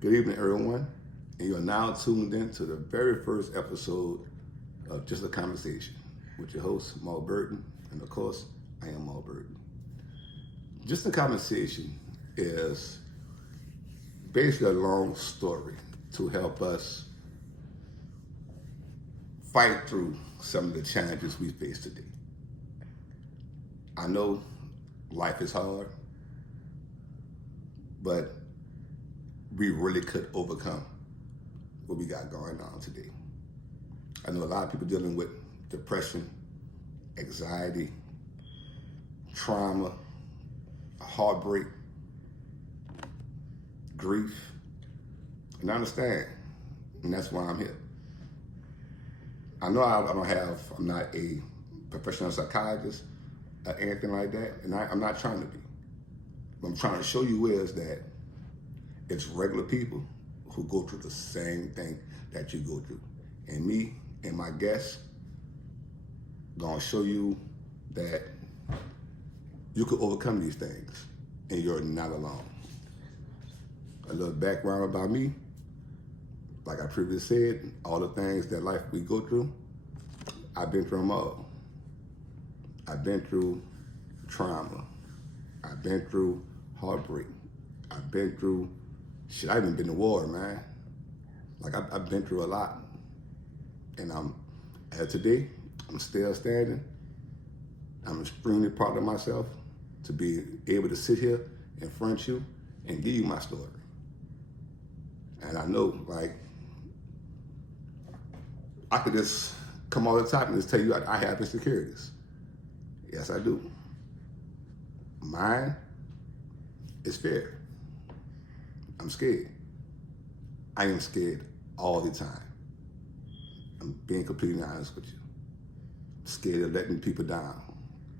Good evening, everyone, and you are now tuned in to the very first episode of Just a Conversation with your host, Mal Burton, and of course, I am Mal Burton. Just a Conversation is basically a long story to help us fight through some of the challenges we face today. I know life is hard, but we really could overcome what we got going on today. I know a lot of people dealing with depression, anxiety, trauma, heartbreak, grief, and I understand, and that's why I'm here. I know I'm not a professional psychologist or anything like that, and I'm not trying to be. What I'm trying to show you is that it's regular people who go through the same thing that you go through. And me and my guests gonna show you that you can overcome these things and you're not alone. A little background about me. Like I previously said, all the things that life we go through, I've been through them all. I've been through trauma. I've been through heartbreak. I've been through shit. I even been to war, man. Like I've been through a lot, and as today, I'm still standing. I'm extremely proud of myself to be able to sit here in front of you and give you my story. And I know, like, I could just come all the time and just tell you I have insecurities. Yes, I do. Mine is fear. I'm scared. I am scared all the time. I'm being completely honest with you. I'm scared of letting people down.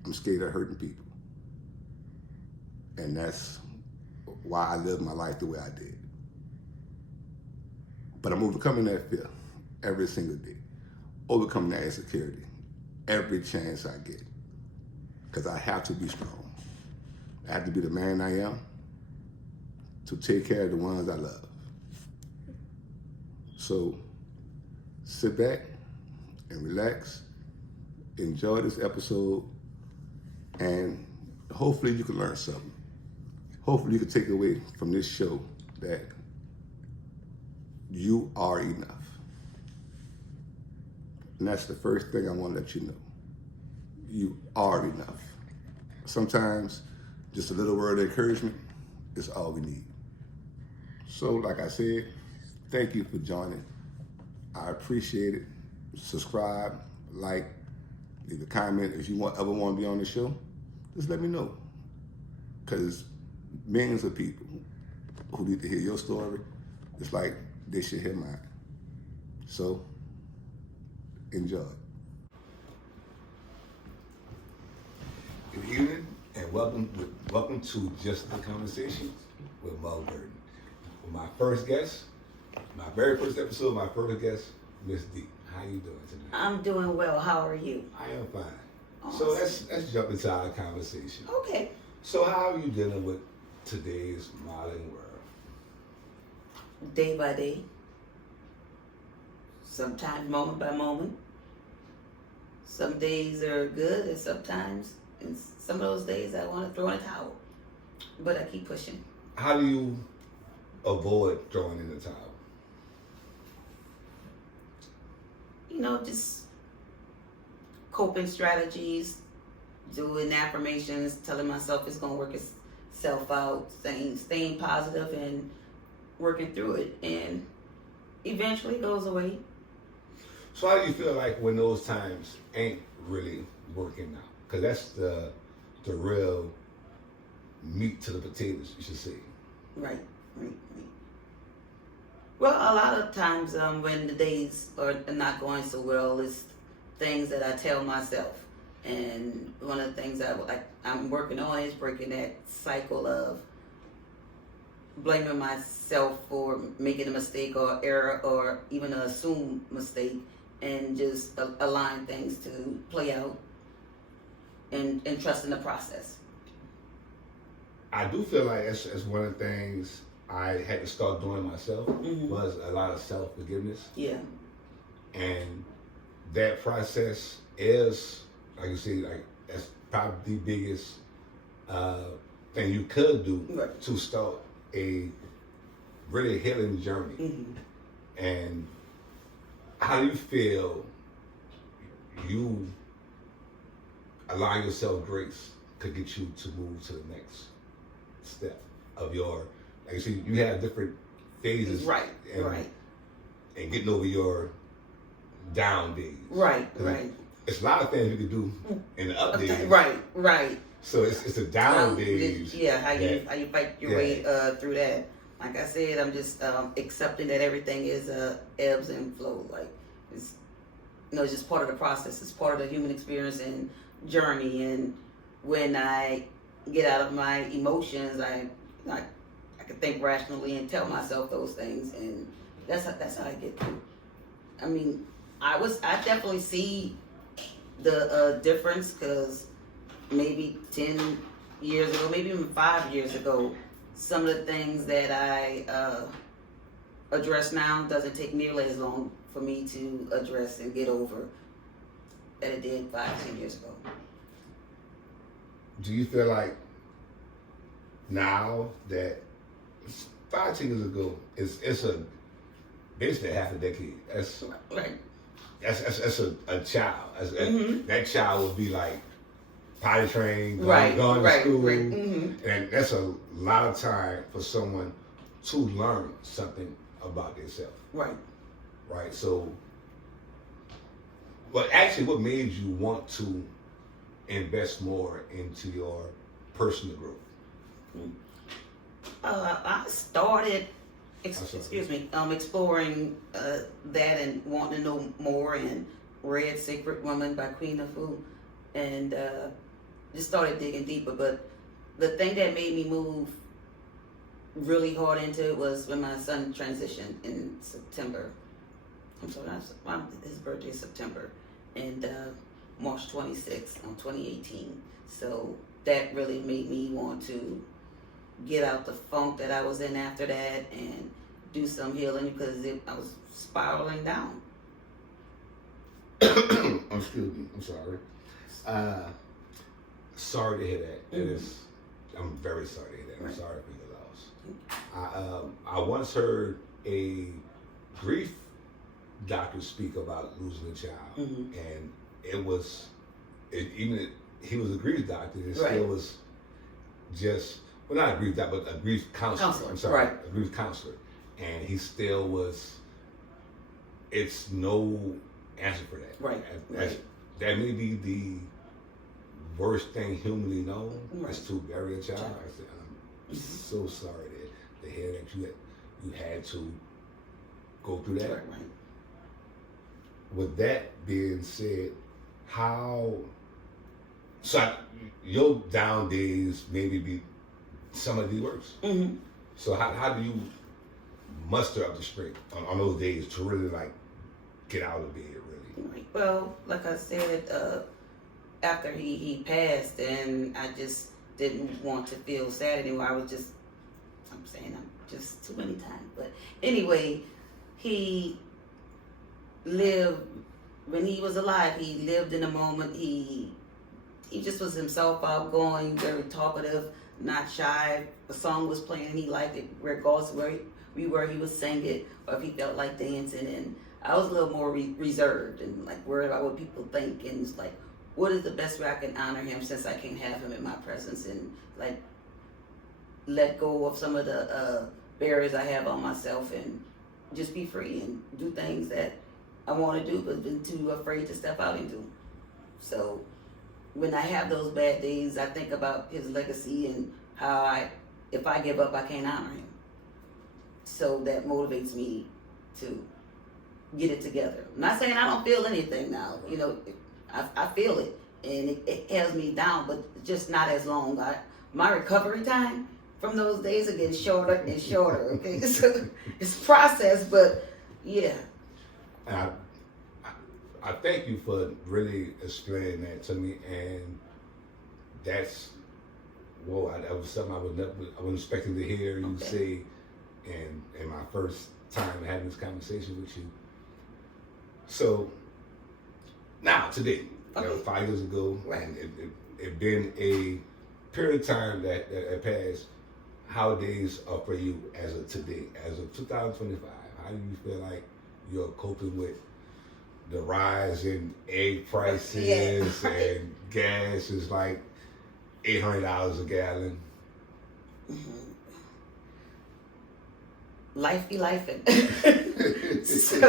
I'm scared of hurting people. And that's why I live my life the way I did. But I'm overcoming that fear every single day. Overcoming that insecurity every chance I get. Because I have to be strong. I have to be the man I am to take care of the ones I love. So sit back and relax, enjoy this episode, and hopefully you can learn something. Hopefully you can take away from this show that you are enough. And that's the first thing I want to let you know. You are enough. Sometimes just a little word of encouragement is all we need. So, like I said, thank you for joining. I appreciate it. Subscribe, like, leave a comment. If you ever want to be on the show, just let me know. Because millions of people who need to hear your story, it's like they should hear mine. So, enjoy. Good evening, and welcome to Just a Conversation with Mal Burton. My first guest, my very first episode, my first guest, Ms Dee. How you doing tonight? I'm doing well. How are you? I am fine. Awesome. So let's jump into our conversation. Okay. So how are you dealing with today's modeling world? Day by day. Sometimes moment by moment. Some days are good, and sometimes, and some of those days I want to throw in a towel. But I keep pushing. How do you avoid throwing in the towel? Just coping strategies, doing affirmations, telling myself it's going to work itself out, staying positive and working through it, and eventually it goes away. So how do you feel like when those times ain't really working out? Because that's the real meat to the potatoes, you should say. Right. Well, a lot of times when the days are not going so well, it's things that I tell myself. And one of the things I'm working on is breaking that cycle of blaming myself for making a mistake or error or even an assumed mistake, and just allowing things to play out and trust in the process. I do feel like it's one of the things I had to start doing myself was a lot of self-forgiveness. Yeah. And that process is, like you say, like that's probably the biggest thing you could do to start a really healing journey. And how do you feel you allow yourself grace could get you to move to the next step of your, like you see, you have different phases, and getting over your down days, right. It's a lot of things you can do in the up days, right. So it's the down days, how you fight your way through that. Like I said, I'm just accepting that everything is ebbs and flows. Like it's it's just part of the process. It's part of the human experience and journey. And when I get out of my emotions, I can think rationally and tell myself those things, and that's how I get through. I mean, I definitely see the difference, because maybe 10 years ago, maybe even 5 years ago, some of the things that I address now doesn't take nearly as long for me to address and get over that it did 5-10 years ago. Do you feel like now that 5-10 years ago, it's a basically half a decade? That's right. That's a child. That child would be like potty trained, going to school, and that's a lot of time for someone to learn something about themselves. Right. So, but actually, what made you want to invest more into your personal growth? I started, exploring that and wanting to know more, and read Sacred Woman by Queen Afu, and just started digging deeper. But the thing that made me move really hard into it was when my son transitioned in September. I'm sorry, his birthday is September, and March 26th, 2018. So that really made me want to get out the funk that I was in after that and do some healing, because I was spiraling down. Excuse me, I'm sorry. Sorry to hear that. I'm very sorry to hear that. I'm sorry for your loss. I once heard a grief doctor speak about losing a child, and he was a grief doctor. It still was just, well, not a grief doctor, but a grief counselor. I'm sorry, a grief counselor, and he still was. It's no answer for that. That may be the worst thing humanly known, is to bury a child. I said, I'm so sorry to hear that you had to go through that. With that being said, your down days maybe be some of the worst. So how do you muster up the strength on those days to really like get out of bed, really? Well, like I said, after he passed, and I just didn't want to feel sad anymore. I'm just too many times. But anyway, he lived, when he was alive, he lived in the moment. He just was himself, outgoing, very talkative, not shy. The song was playing, he liked it, regardless of where we were, he would sing it, or if he felt like dancing. And I was a little more reserved and like worried about what people think, and it's like, what is the best way I can honor him since I can't have him in my presence, and like let go of some of the barriers I have on myself, and just be free and do things that I want to do, but been too afraid to step out and do. So when I have those bad days, I think about his legacy and how if I give up, I can't honor him. So that motivates me to get it together. I'm not saying I don't feel anything now. I feel it, and it held me down, but just not as long. My recovery time from those days are getting shorter and shorter. Okay, so it's a process, but yeah. And I thank you for really explaining that to me, and that was something I wasn't expecting to hear you say. and my first time having this conversation with you. So now today, Okay. 5 years ago, Right. and it been a period of time that passed. How days are for you as of today, as of 2025? How do you feel like you're coping with the rise in egg prices and gas is like $800 a gallon? Life be lifing. So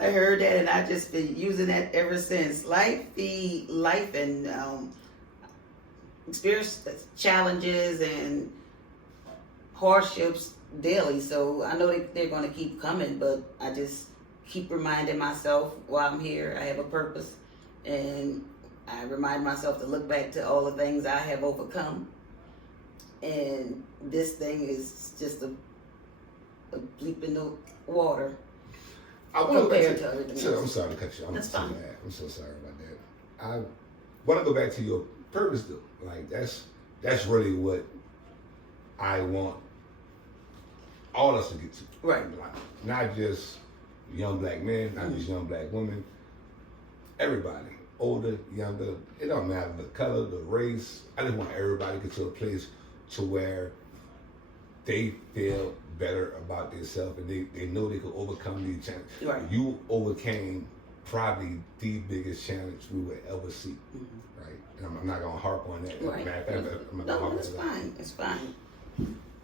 I heard that, and I just been using that ever since. Life be lifing. Experience challenges and hardships daily. So I know they're going to keep coming, but I just keep reminding myself while I'm here, I have a purpose, and I remind myself to look back to all the things I have overcome. And this thing is just a bleep in the water. I want to go Compared back to other to, things. I'm sorry to cut you. That's fine. I'm so sorry about that. I want to go back to your purpose though. Like that's really what I want all us to get to. Right. Like, not just young black men, not just young black women. Everybody, older, younger. It don't matter the color, the race. I just want everybody to get to a place to where they feel better about themselves and they know they can overcome these challenges. Right. You overcame probably the biggest challenge we would ever see, right? And I'm not gonna harp on that. Right. Matter of fact, I'm not gonna No, harp it's on that. fine. It's fine.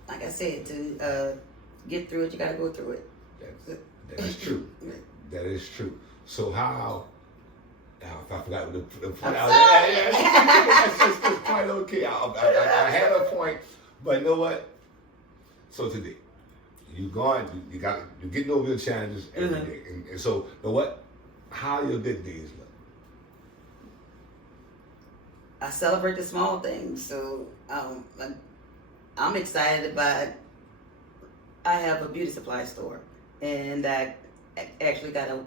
Like I said, to get through it, you got to go through it. That is true. That is true. So how? I forgot what the point. That's quite okay. I had a point, but you know what? So today, you're getting over your challenges every day, and so you know what? How your good days look? I celebrate the small things. So I'm excited about. I have a beauty supply store, and I actually got a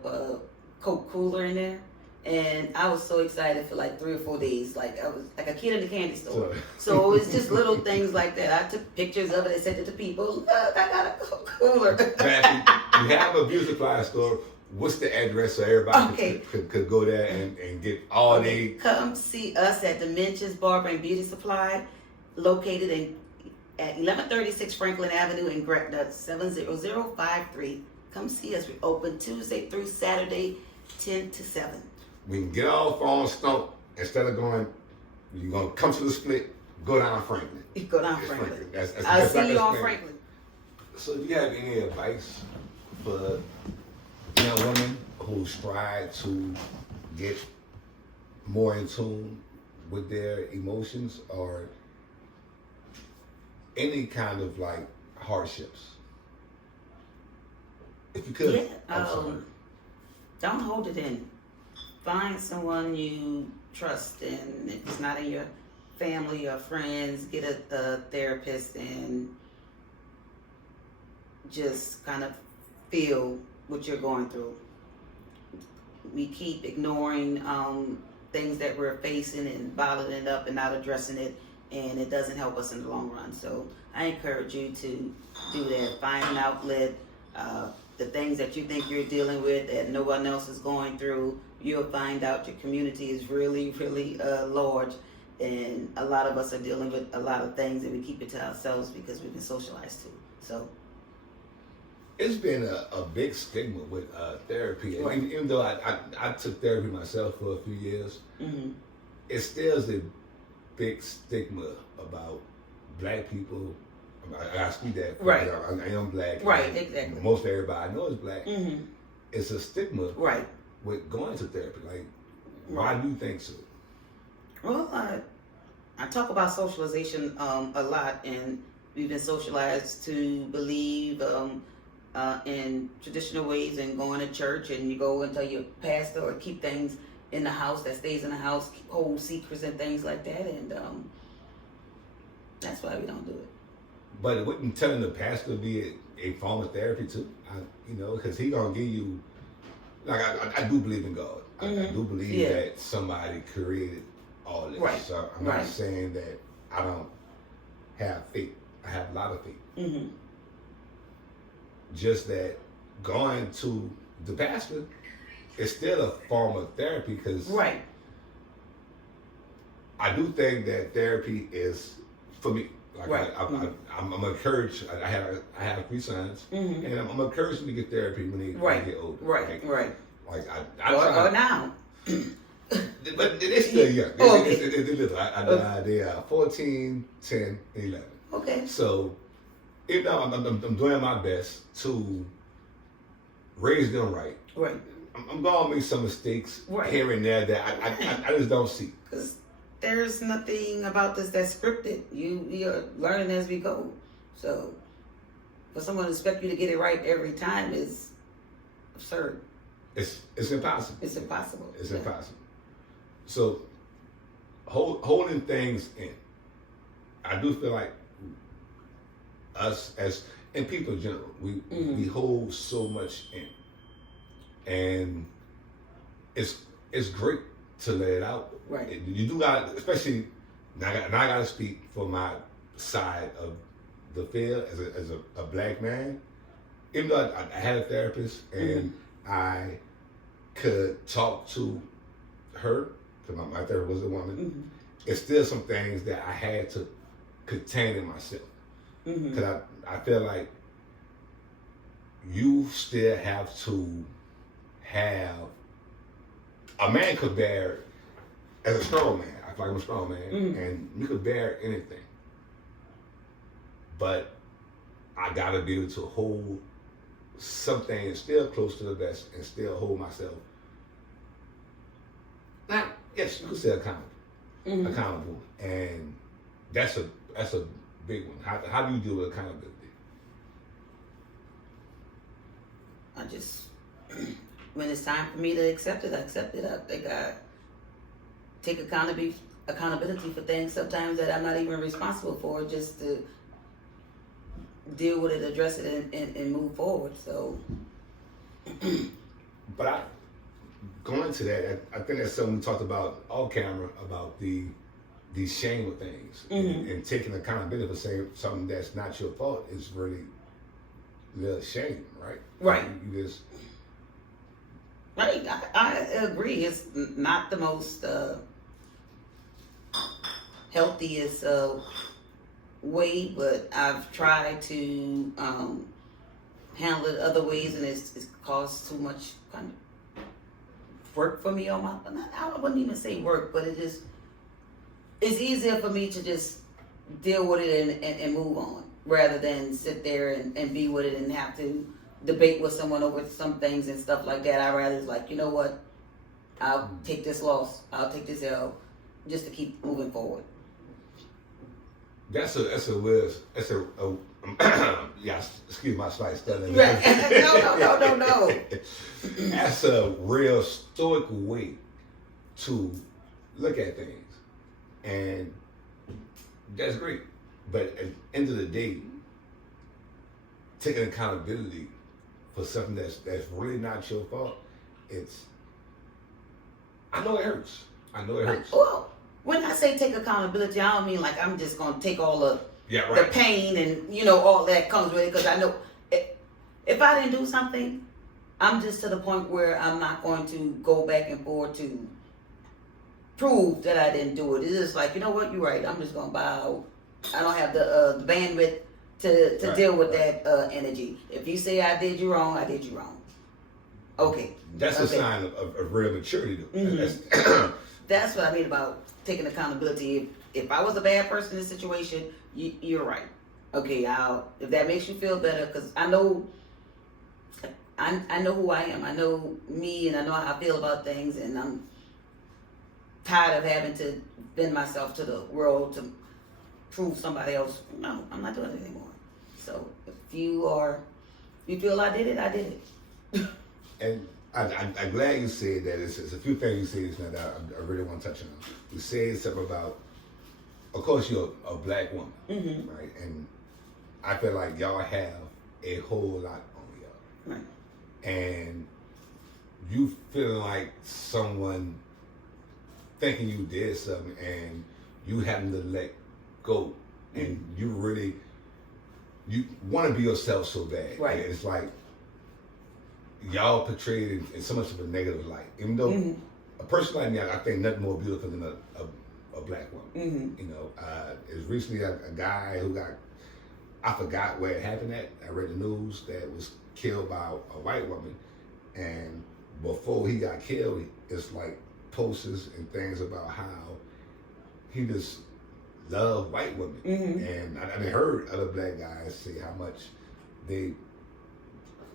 Coke cooler in there. And I was so excited for like 3 or 4 days. Like I was like a kid in the candy store. So it was just little things like that. I took pictures of it and sent it to people. Look, I got a Coke cooler. You have a beauty supply store. What's the address so everybody could go there and get all they... Come see us at Dimensions Barber and Beauty Supply, located at 1136 Franklin Avenue in Gretna, 70053. Come see us. We're open Tuesday through Saturday, 10 to 7. We can get off on Stump instead of going, you're going to come to the split, go down Franklin. You go down Franklin. That's I'll like see you on Franklin. Franklin. So do you have any advice for young women who strive to get more in tune with their emotions or any kind of like hardships? If you could, I'm sorry. Don't hold it in. Find someone you trust, and if it's not in your family or friends, get a therapist and just kind of feel what you're going through. We keep ignoring things that we're facing and bottling it up and not addressing it, and it doesn't help us in the long run. So I encourage you to do that. Find an outlet. The things that you think you're dealing with that no one else is going through, you'll find out your community is really, really large, and a lot of us are dealing with a lot of things, and we keep it to ourselves because we've been socialized to. So it's been a big stigma with therapy. Right. Even though I took therapy myself for a few years, it still is a big stigma about black people. I speak that right. I am black. Right, exactly. Most everybody I know is black. It's a stigma right. with going to therapy. Like, why do you think so? Well, I talk about socialization a lot, and we've been socialized to believe in traditional ways and going to church, and you go and tell your pastor or keep things in the house that stays in the house, hold secrets and things like that, and that's why we don't do it. But it wouldn't telling the pastor be a form of therapy too, because he gonna give you. Like I do believe in God. I do believe that somebody created all this. Right. So I'm not saying that I don't have faith. I have a lot of faith. Just that going to the pastor is still a form of therapy because Right. I do think that therapy is for me. Like Right. I'm encouraged. I have 3 sons, Mm-hmm. and I'm encouraged to get therapy when they get older. Right. Right. Like Or now. But they're still young. Oh, okay. They're little. They are 14, 10, 11. Okay. So, even though I'm doing my best to raise them right, Right. I'm going to make some mistakes Right. here and there that I just don't see. Because there's nothing about this that's scripted. You're learning as we go. So, for someone to expect you to get it right every time is absurd. It's impossible. It's impossible. It's Yeah. impossible. So, holding things in, I do feel like us and people in general, we hold so much in, and it's great to let it out. Right. You do got, especially now. I got to speak for my side of the field as a black man. Even though I had a therapist and I could talk to her, because my therapist was a woman, it's still some things that I had to contain in myself. Because I feel like you still have to have, a man could bear, as a strong man, I feel like I'm a strong man, and you could bear anything. But I gotta be able to hold something still close to the best and still hold myself. Now, yes, you could say accountable, and that's a big one. How do you deal with accountability? I just, when it's time for me to accept it, I accept it. I think I take accountability for things sometimes that I'm not even responsible for, just to deal with it, address it, and move forward. So, but going to that, I think that's something we talked about off camera about the shame of things and taking accountability for saying something that's not your fault is really a little shame, right? Right. You just. Right, I agree. It's not the most healthiest way, but I've tried to handle it other ways, and it's caused too much kind of work for me on my. I wouldn't even say work, but it's easier for me to just deal with it and move on, rather than sit there and be with it and have to debate with someone over some things and stuff like that. I'd rather, like, you know what, I'll take this loss, I'll take this L, just to keep moving forward. That's a yeah, excuse my slight stuttering. Right. No. That's a real stoic way to look at things, and that's great. But at the end of the day, taking accountability for something that's really not your fault, I know it hurts. Well, when I say take accountability, I don't mean like I'm just gonna take all the pain and all that comes with it, because I know if I didn't do something, I'm just to the point where I'm not going to go back and forth to prove that I didn't do it. It's just like, you know what, you're right, I'm just gonna bow. I don't have the bandwidth to deal with that energy. If you say I did you wrong, I did you wrong. Okay. That's a sign of real maturity. That's what I mean about taking accountability. If I was a bad person in this situation, you're right. Okay, if that makes you feel better, because I know who I am. I know me, and I know how I feel about things, and I'm tired of having to bend myself to the world to prove somebody else. No, I'm not doing it anymore. So if you feel I did it, I did it. And I'm glad you said that. It's a few things you said that I really want to touch on. You said something about, of course, you're a black woman, right? And I feel like y'all have a whole lot on y'all. Right. And you feeling like someone thinking you did something and you having to let go, and you really you want to be yourself so bad. Right. And it's like y'all portrayed it in so much of a negative light. Even though a person like me, I think nothing more beautiful than a black woman. You know, as recently a guy who got, I forgot where it happened at. I read the news that was killed by a white woman, and before he got killed, it's like posters and things about how he just loved white women. And I heard other black guys say how much they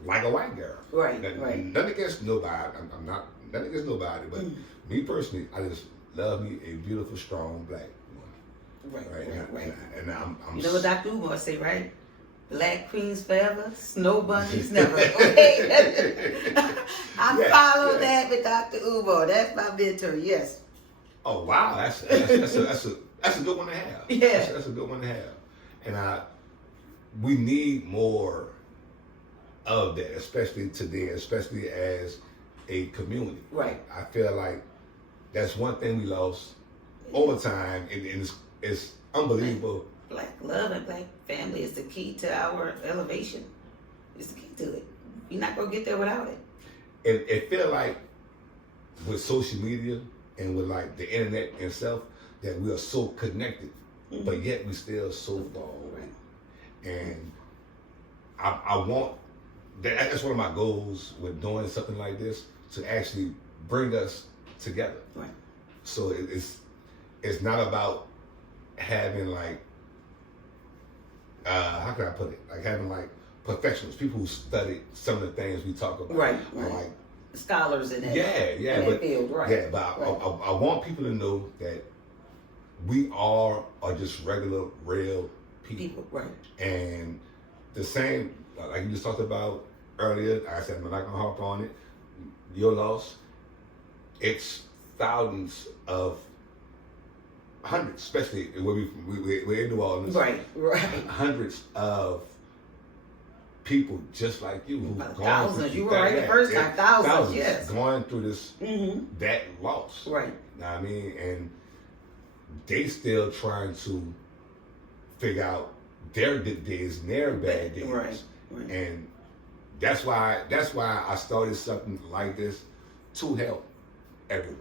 like a white girl. Right. Nothing against nobody. I'm not nothing against nobody, but me personally, I just love me a beautiful, strong black woman. Right. And I'm you know what Dr. Umar say, right? Black queens forever, snow bunnies never. Okay? I follow that with Dr. Umar. That's my mentor. Yes. Oh wow, that's a good one to have. Yeah, that's a good one to have. And we need more of that, especially today, especially as a community. Right. I feel like that's one thing we lost over time, and it's unbelievable. Black love and black family is the key to our elevation. It's the key to it. You're not gonna get there without it. And it feel like with social media and with like the internet itself that we are so connected, but yet we still so far away. And I want that's one of my goals with doing something like this, to actually bring us together. Right. So it's not about having like how can I put it? Like having like professionals, people who study some of the things we talk about. Right. Like scholars in that. Yeah, in that field. Right. Yeah, but I want people to know that we are just regular, real people. Right. And the same, like you just talked about earlier, like I said, I'm not gonna harp on it. Your loss, it's thousands of hundreds, especially where we're in New Orleans. Right. Hundreds of people just like you who thousands. You were right the first time. Thousands. Yes. Going through this that loss. Right. You know what I mean? And they still trying to figure out their good days and their bad days. Right. And that's why I started something like this, to help everyone.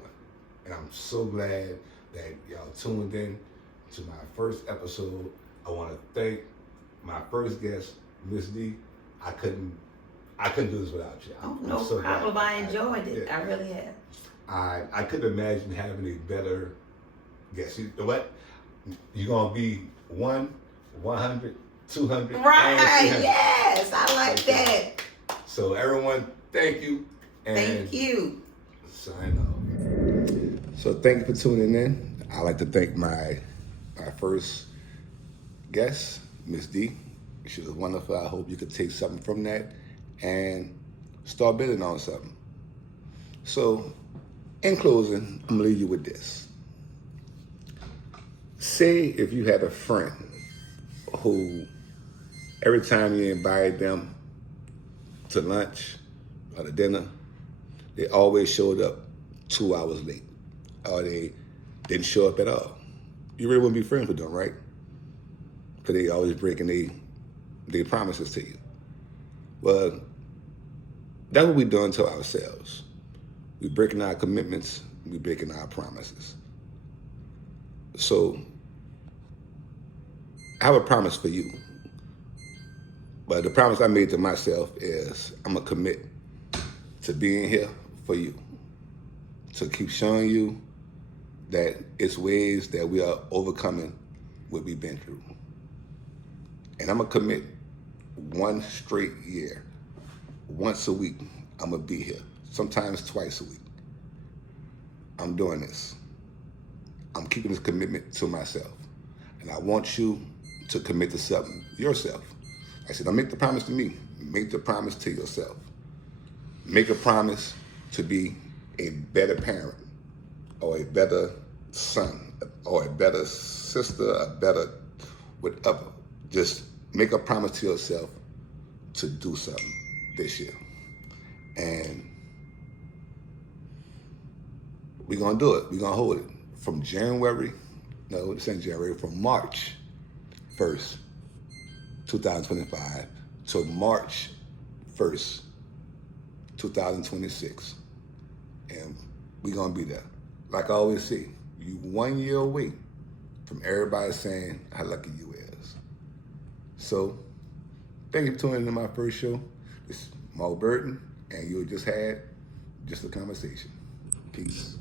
And I'm so glad that y'all tuned in to my first episode. I want to thank my first guest, Ms Dee. I couldn't do this without you. Oh, no problem. I enjoyed it. I really have. I couldn't imagine having a better guest. You know what? You're gonna be 100, 200. Right. Yes, I like that. So everyone, thank you. And thank you. Sign off. So thank you for tuning in. I'd like to thank my first guest, Ms Dee. She was wonderful. I hope you could take something from that and start building on something. So in closing, I'm gonna leave you with this. Say if you had a friend who every time you invite them to lunch or to dinner, they always showed up 2 hours late, or they didn't show up at all. You really wouldn't be friends with them, right? Because they always breaking their promises to you. Well, that's what we're doing to ourselves. We're breaking our commitments, we're breaking our promises. So I have a promise for you. But the promise I made to myself is I'm gonna commit to being here for you, to keep showing you that it's ways that we are overcoming what we've been through. And I'm gonna commit one straight year, once a week, I'm gonna be here, sometimes twice a week. I'm doing this. I'm keeping this commitment to myself. And I want you to commit to something yourself. I said, don't make the promise to me, make the promise to yourself. Make a promise to be a better parent, or a better son, or a better sister, a better whatever. Just make a promise to yourself to do something this year. And we're gonna do it, we're gonna hold it. From January, no, this ain't January, from March 1st 2025 to March 1st, 2026. And we're going to be there. Like I always say, you 1 year away from everybody saying how lucky you is. So, thank you for tuning in to my first show. This is Mark Burton, and you just had just a conversation. Peace.